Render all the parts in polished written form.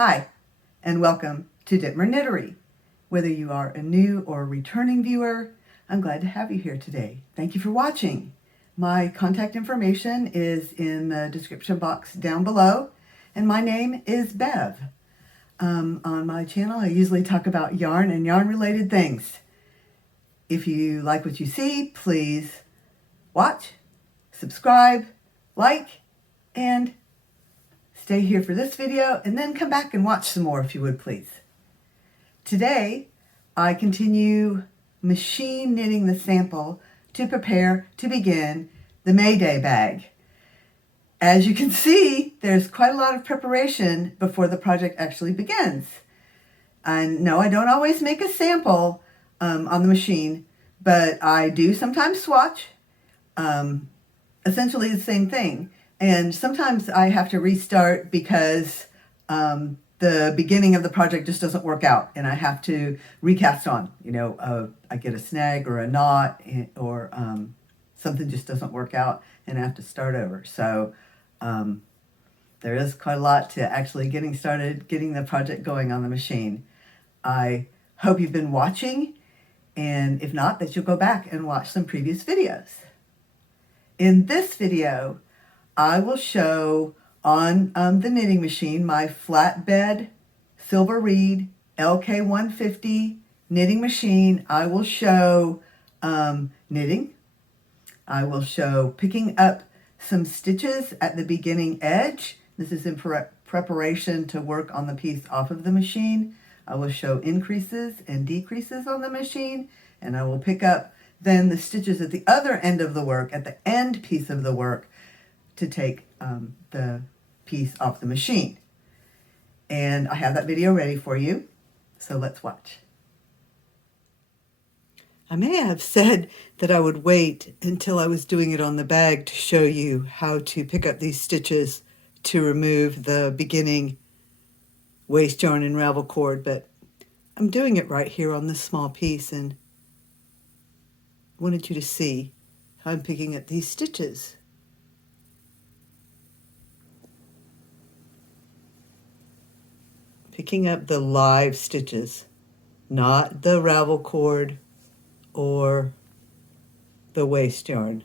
Hi, and welcome to Dittmer Knittery. Whether you are a new or returning viewer, I'm glad to have you here today. Thank you for watching. My contact information is in the description box down below, and my name is Bev. On my channel, I usually talk about yarn and yarn-related things. If you like what you see, please watch, subscribe, like, and stay here for this video, and then come back and watch some more if you would, please. Today, I continue machine knitting the sample to prepare to begin the May Day bag. As you can see, there's quite a lot of preparation before the project actually begins. And no, I don't always make a sample on the machine, but I do sometimes swatch, essentially the same thing. And sometimes I have to restart because the beginning of the project just doesn't work out and I have to recast on. I get a snag or a knot or something just doesn't work out and I have to start over. So there is quite a lot to actually getting started, getting the project going on the machine. I hope you've been watching, and if not, that you'll go back and watch some previous videos. In this video, I will show on the knitting machine my flatbed silver reed LK150 knitting machine. I will show knitting. I will show picking up some stitches at the beginning edge. This is in preparation to work on the piece off of the machine. I will show increases and decreases on the machine, and I will pick up then the stitches at the other end of the work, at the end piece of the work, to take the piece off the machine. And I have that video ready for you, so let's watch. I may have said that I would wait until I was doing it on the bag to show you how to pick up these stitches to remove the beginning waste yarn and ravel cord, but I'm doing it right here on this small piece and wanted you to see how I'm picking up these stitches. Picking up the live stitches, not the ravel cord or the waste yarn.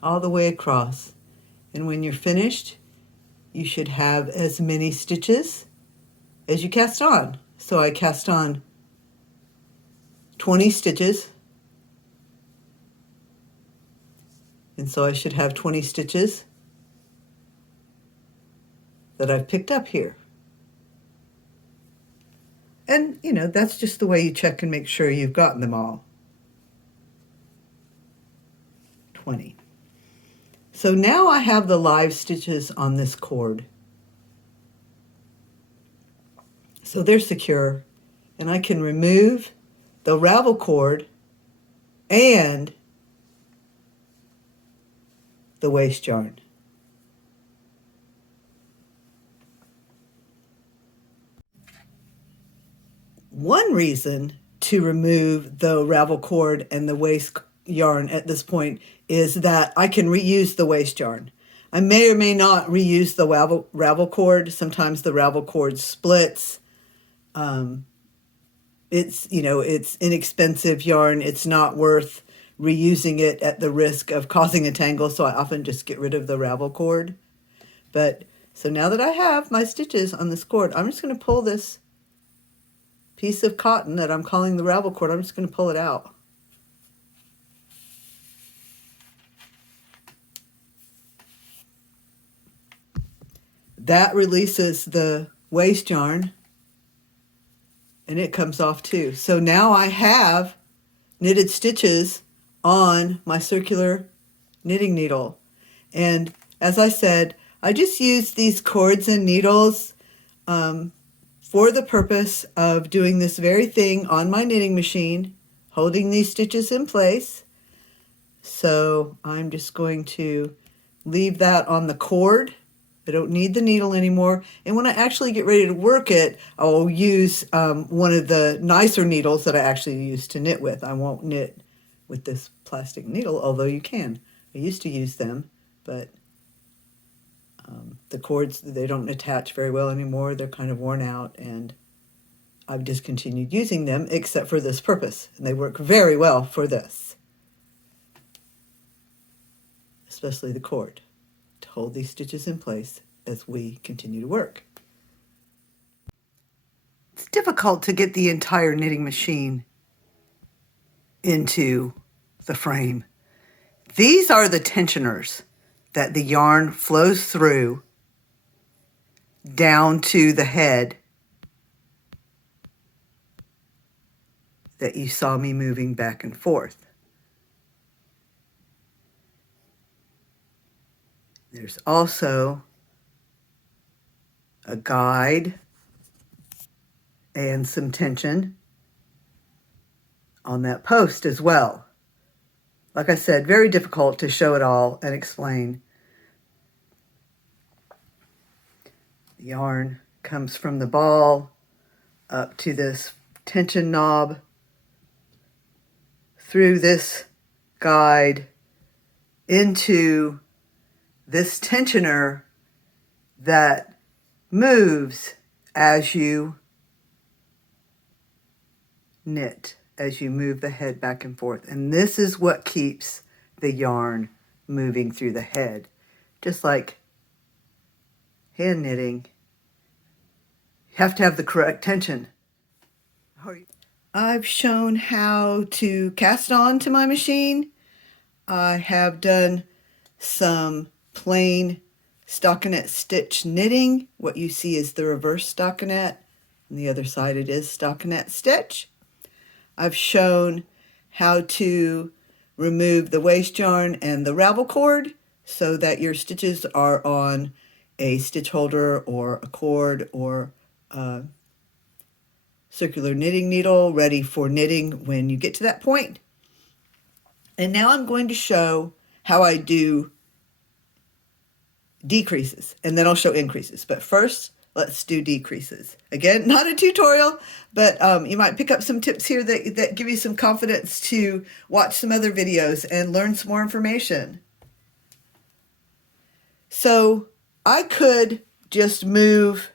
All the way across. And when you're finished, you should have as many stitches as you cast on. So I cast on 20 stitches. And so I should have 20 stitches that I've picked up here. And, that's just the way you check and make sure you've gotten them all. 20. So now I have the live stitches on this cord. So they're secure, and I can remove the ravel cord and the waste yarn. One reason to remove the ravel cord and the waste yarn at this point is that I can reuse the waste yarn. I may or may not reuse the ravel cord. Sometimes the ravel cord splits. It's inexpensive yarn. It's not worth reusing it at the risk of causing a tangle, so I often just get rid of the ravel cord. So now that I have my stitches on this cord, I'm just going to pull this piece of cotton that I'm calling the ravel cord. I'm just going to pull it out. That releases the waste yarn, and it comes off too. So now I have knitted stitches on my circular knitting needle. And as I said, I just use these cords and needles for the purpose of doing this very thing on my knitting machine, holding these stitches in place. So I'm just going to leave that on the cord. I don't need the needle anymore. And when I actually get ready to work it, I'll use one of the nicer needles that I actually use to knit with. I won't knit with this plastic needle, although you can. I used to use them, but the cords, they don't attach very well anymore. They're kind of worn out, and I've discontinued using them except for this purpose, and they work very well for this, especially the cord, to hold these stitches in place as we continue to work. It's difficult to get the entire knitting machine into the frame. These are the tensioners that the yarn flows through down to the head that you saw me moving back and forth. There's also a guide and some tension on that post as well. Like I said, very difficult to show it all and explain. The yarn comes from the ball up to this tension knob, through this guide, into this tensioner that moves as you knit, as you move the head back and forth. And this is what keeps the yarn moving through the head. Just like hand knitting, you have to have the correct tension. I've shown how to cast on to my machine. I have done some plain stockinette stitch knitting. What you see is the reverse stockinette, and the other side it is stockinette stitch. I've shown how to remove the waste yarn and the ravel cord so that your stitches are on a stitch holder or a cord or a circular knitting needle ready for knitting when you get to that point. And now I'm going to show how I do decreases, and then I'll show increases. But first, let's do decreases. Again, not a tutorial, but you might pick up some tips here that give you some confidence to watch some other videos and learn some more information. So I could just move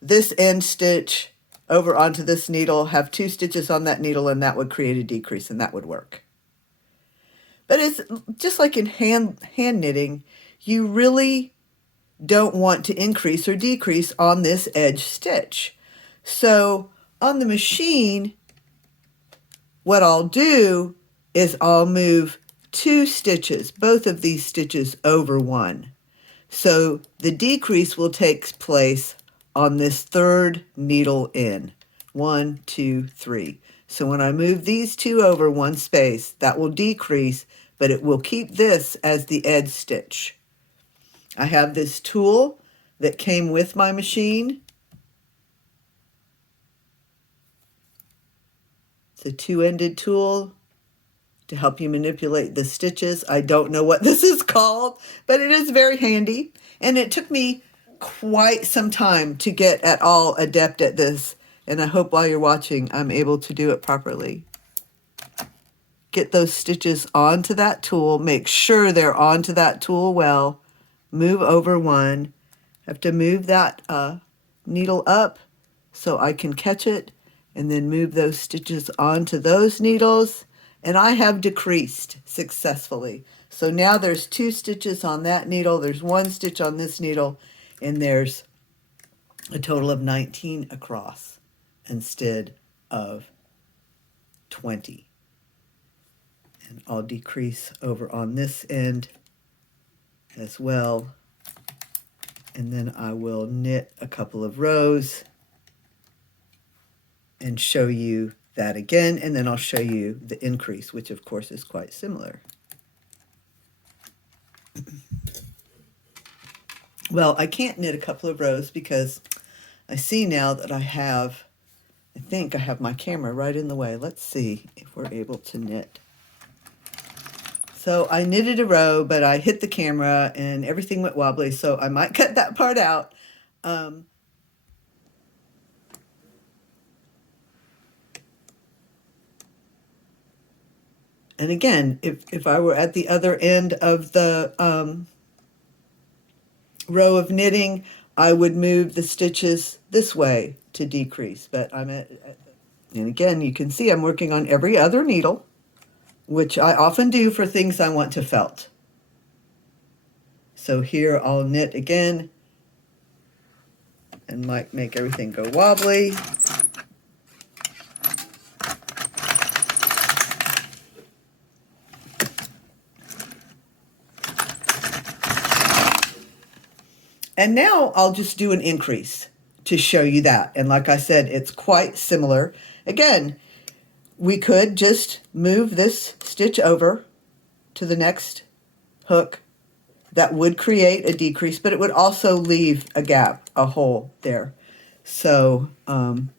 this end stitch over onto this needle, have 2 stitches on that needle, and that would create a decrease, and that would work. But it's just like in hand knitting, you really don't want to increase or decrease on this edge stitch. So on the machine, what I'll do is I'll move 2 stitches, both of these stitches over 1. So the decrease will take place on this 3rd needle in. 1, 2, 3. So when I move these 2 over 1 space, that will decrease, but it will keep this as the edge stitch. I have this tool that came with my machine. It's a 2-ended tool to help you manipulate the stitches. I don't know what this is called, but it is very handy. And it took me quite some time to get at all adept at this. And I hope while you're watching, I'm able to do it properly. Get those stitches onto that tool. Make sure they're onto that tool well. Move over 1. Have to move that needle up so I can catch it, and then move those stitches onto those needles. And I have decreased successfully. So now there's 2 stitches on that needle, there's 1 stitch on this needle, and there's a total of 19 across instead of 20. And I'll decrease over on this end as well. And then I will knit a couple of rows and show you that again, and then I'll show you the increase, which of course is quite similar. Well, I can't knit a couple of rows because I see now that I think I have my camera right in the way. Let's see if we're able to knit. So I knitted a row, but I hit the camera and everything went wobbly, so I might cut that part out. And again, if I were at the other end of the row of knitting, I would move the stitches this way to decrease. But and again, you can see I'm working on every other needle, which I often do for things I want to felt. So here I'll knit again and might make everything go wobbly. And now I'll just do an increase to show you that. And like I said, it's quite similar. Again, we could just move this stitch over to the next hook. That would create a decrease, but it would also leave a gap, a hole there. So I'm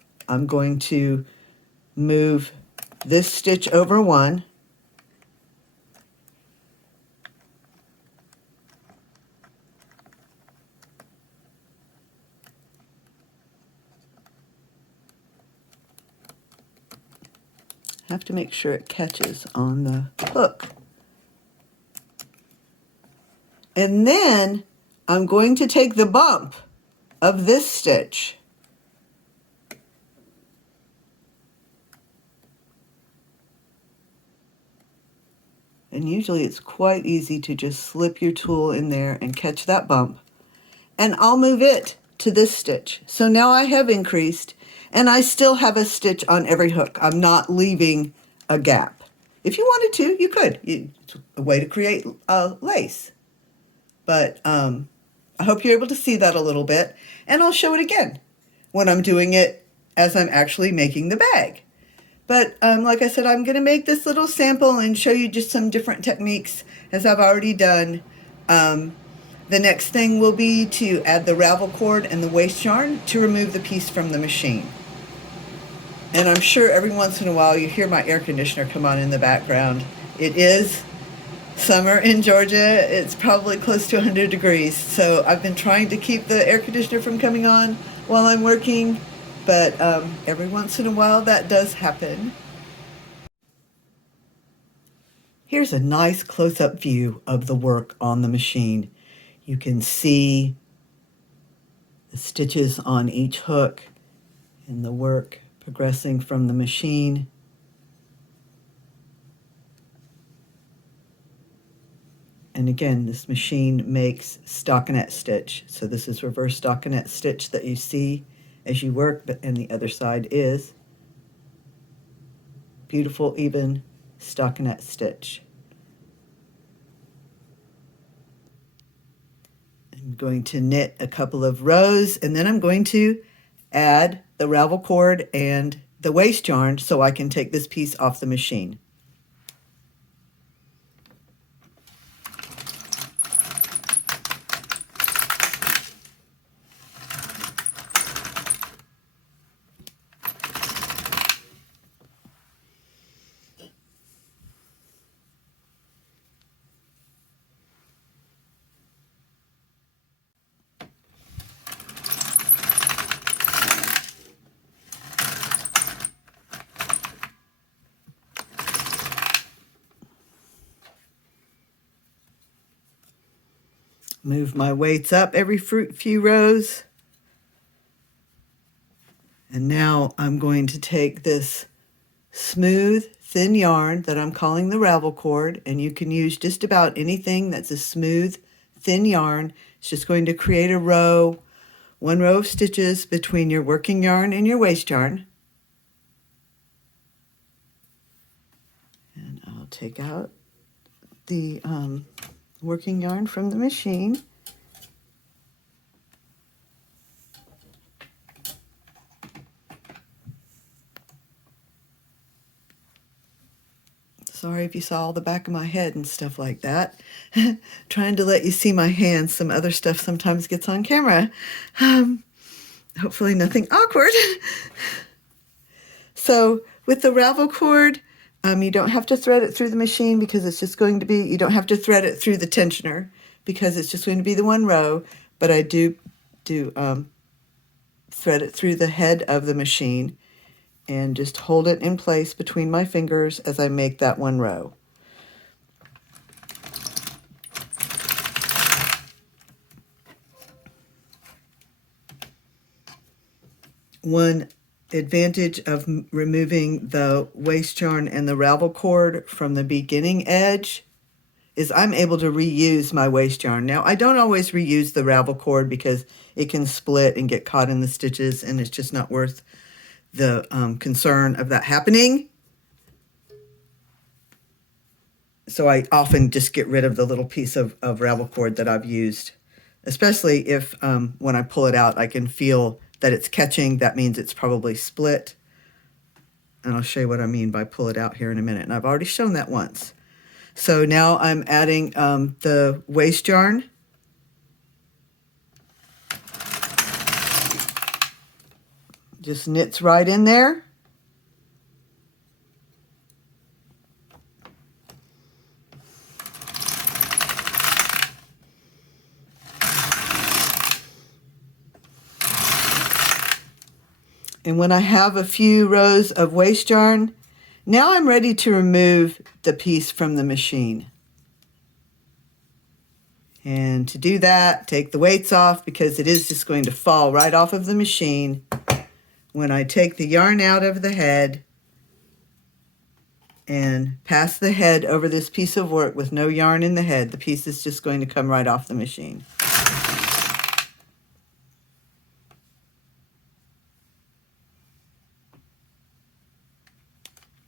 going to move this stitch over one. Have to make sure it catches on the hook. And then I'm going to take the bump of this stitch and usually it's quite easy to just slip your tool in there and catch that bump, and I'll move it to this stitch. So now I have increased and I still have a stitch on every hook. I'm not leaving a gap. If you wanted to, you could. It's a way to create lace. But I hope you're able to see that a little bit, and I'll show it again when I'm doing it as I'm actually making the bag. But like I said, I'm going to make this little sample and show you just some different techniques as I've already done. The next thing will be to add the ravel cord and the waste yarn to remove the piece from the machine. And I'm sure every once in a while you hear my air conditioner come on in the background. It is summer in Georgia. It's probably close to 100 degrees. So I've been trying to keep the air conditioner from coming on while I'm working, but every once in a while that does happen. Here's a nice close-up view of the work on the machine. You can see the stitches on each hook and the work progressing from the machine. And again, this machine makes stockinette stitch. So this is reverse stockinette stitch that you see as you work, and the other side is beautiful, even stockinette stitch. I'm going to knit a couple of rows, and then I'm going to add the ravel cord and the waste yarn so I can take this piece off the machine. Move my weights up every few rows. And now I'm going to take this smooth, thin yarn that I'm calling the ravel cord, and you can use just about anything that's a smooth, thin yarn. It's just going to create a row, one row of stitches between your working yarn and your waste yarn. And I'll take out the working yarn from the machine. Sorry if you saw all the back of my head and stuff like that. Trying to let you see my hands. Some other stuff sometimes gets on camera. Hopefully nothing awkward. So with the ravel cord, you don't have to thread it through the machine because it's just going to be, you don't have to thread it through the tensioner because it's just going to be the one row, but I do thread it through the head of the machine and just hold it in place between my fingers as I make that one row. One advantage of removing the waste yarn and the ravel cord from the beginning edge is I'm able to reuse my waste yarn. Now, I don't always reuse the ravel cord because it can split and get caught in the stitches, and it's just not worth the concern of that happening. So I often just get rid of the little piece of ravel cord that I've used, especially if when I pull it out, I can feel that it's catching. That means it's probably split. And I'll show you what I mean by pull it out here in a minute. And I've already shown that once. So now I'm adding the waste yarn. Just knits right in there. And when I have a few rows of waste yarn, now I'm ready to remove the piece from the machine. And to do that, take the weights off because it is just going to fall right off of the machine. When I take the yarn out of the head and pass the head over this piece of work with no yarn in the head, the piece is just going to come right off the machine.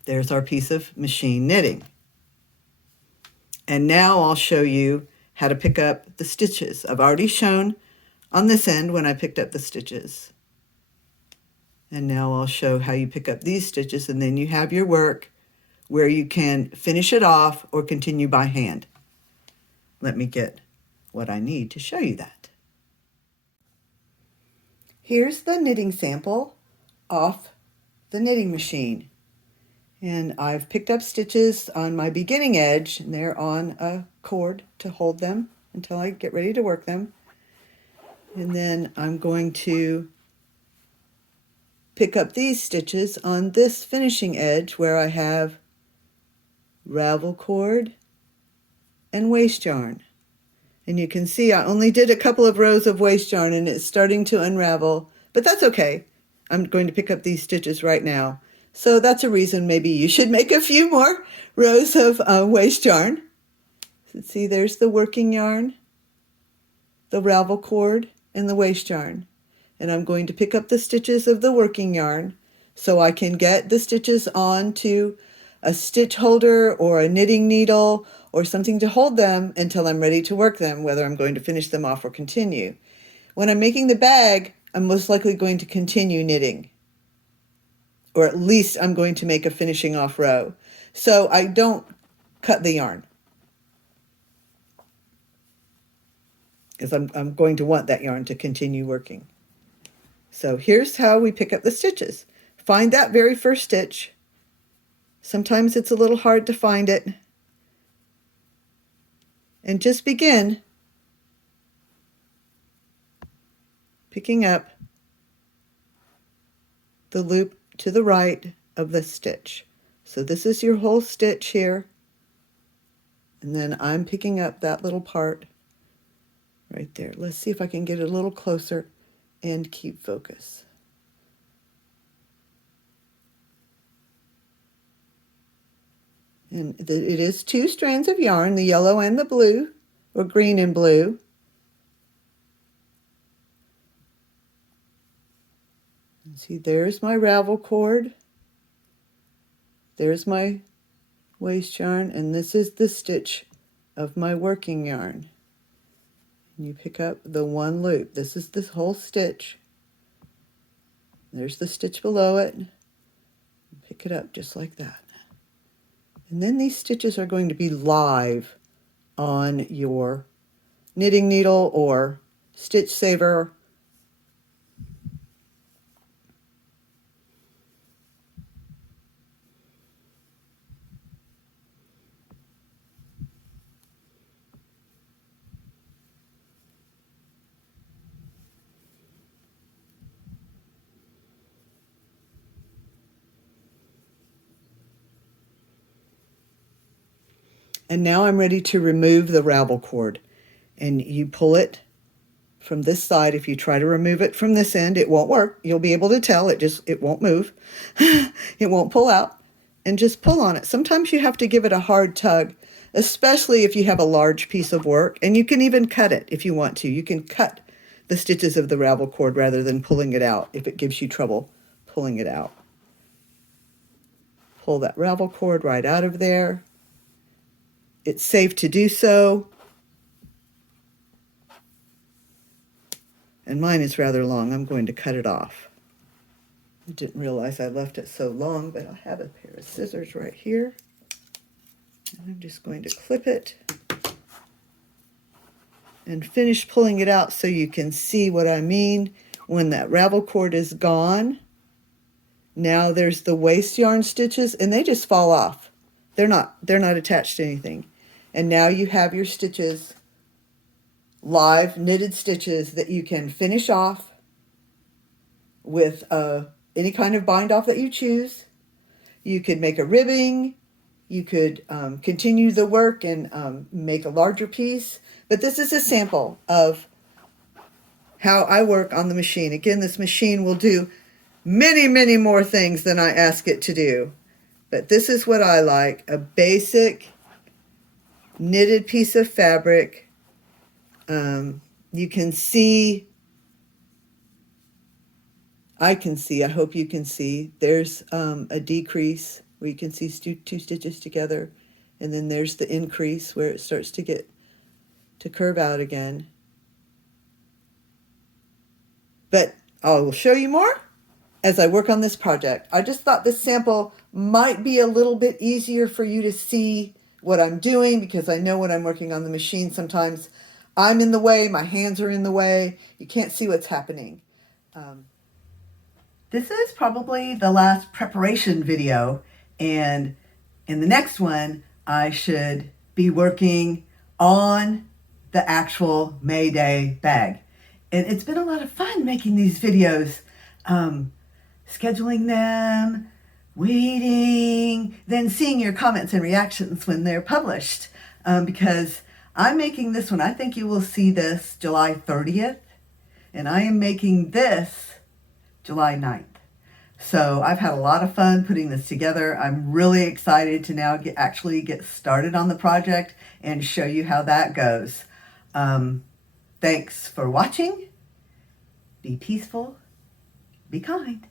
There's our piece of machine knitting. And now I'll show you how to pick up the stitches. I've already shown on this end when I picked up the stitches. And now I'll show how you pick up these stitches, and then you have your work where you can finish it off or continue by hand. Let me get what I need to show you that. Here's the knitting sample off the knitting machine. And I've picked up stitches on my beginning edge, and they're on a cord to hold them until I get ready to work them. And then I'm going to pick up these stitches on this finishing edge where I have ravel cord and waste yarn. And you can see I only did a couple of rows of waste yarn and it's starting to unravel, but that's okay. I'm going to pick up these stitches right now. So that's a reason maybe you should make a few more rows of waste yarn. So see, there's the working yarn, the ravel cord, and the waste yarn. And I'm going to pick up the stitches of the working yarn so I can get the stitches onto a stitch holder or a knitting needle or something to hold them until I'm ready to work them, whether I'm going to finish them off or continue. When I'm making the bag, I'm most likely going to continue knitting, or at least I'm going to make a finishing off row. So I don't cut the yarn, because I'm going to want that yarn to continue working. So here's how we pick up the stitches. Find that very first stitch. Sometimes it's a little hard to find it. And just begin picking up the loop to the right of the stitch. So this is your whole stitch here. And then I'm picking up that little part right there. Let's see if I can get it a little closer and keep focus. And it is 2 strands of yarn, the yellow and the blue, or green and blue. And see, there's my ravel cord. There's my waste yarn, and this is the stitch of my working yarn. And you pick up the one loop. This is this whole stitch. There's the stitch below it. Pick it up just like that. And then these stitches are going to be live on your knitting needle or stitch saver. And now I'm ready to remove the ravel cord. And you pull it from this side. If you try to remove it from this end, it won't work. You'll be able to tell it won't move. It won't pull out. And just pull on it. Sometimes you have to give it a hard tug, especially if you have a large piece of work. And you can even cut it if you want to. You can cut the stitches of the ravel cord rather than pulling it out if it gives you trouble pulling it out. Pull that ravel cord right out of there. It's safe to do so. And mine is rather long. I'm going to cut it off. I didn't realize I left it so long, but I have a pair of scissors right here. And I'm just going to clip it and finish pulling it out so you can see what I mean. When that ravel cord is gone, now there's the waste yarn stitches, and they just fall off. They're not attached to anything. And now you have your stitches, live knitted stitches that you can finish off with any kind of bind off that you choose. You could make a ribbing. You could continue the work and make a larger piece. But this is a sample of how I work on the machine. Again, this machine will do many, many more things than I ask it to do. But this is what I like, a basic knitted piece of fabric. You can see, I can see, I hope you can see, there's a decrease where you can see two stitches together, and then there's the increase where it starts to curve out again. But I will show you more as I work on this project. I just thought this sample might be a little bit easier for you to see what I'm doing, because I know when I'm working on the machine, sometimes I'm in the way, my hands are in the way, you can't see what's happening. This is probably the last preparation video, and in the next one, I should be working on the actual May Day bag. And it's been a lot of fun making these videos, scheduling them, waiting, then seeing your comments and reactions when they're published. Because I'm making this one, I think you will see this July 30th, and I am making this July 9th. So I've had a lot of fun putting this together. I'm really excited to now actually get started on the project and show you how that goes. Thanks for watching. Be peaceful. Be kind.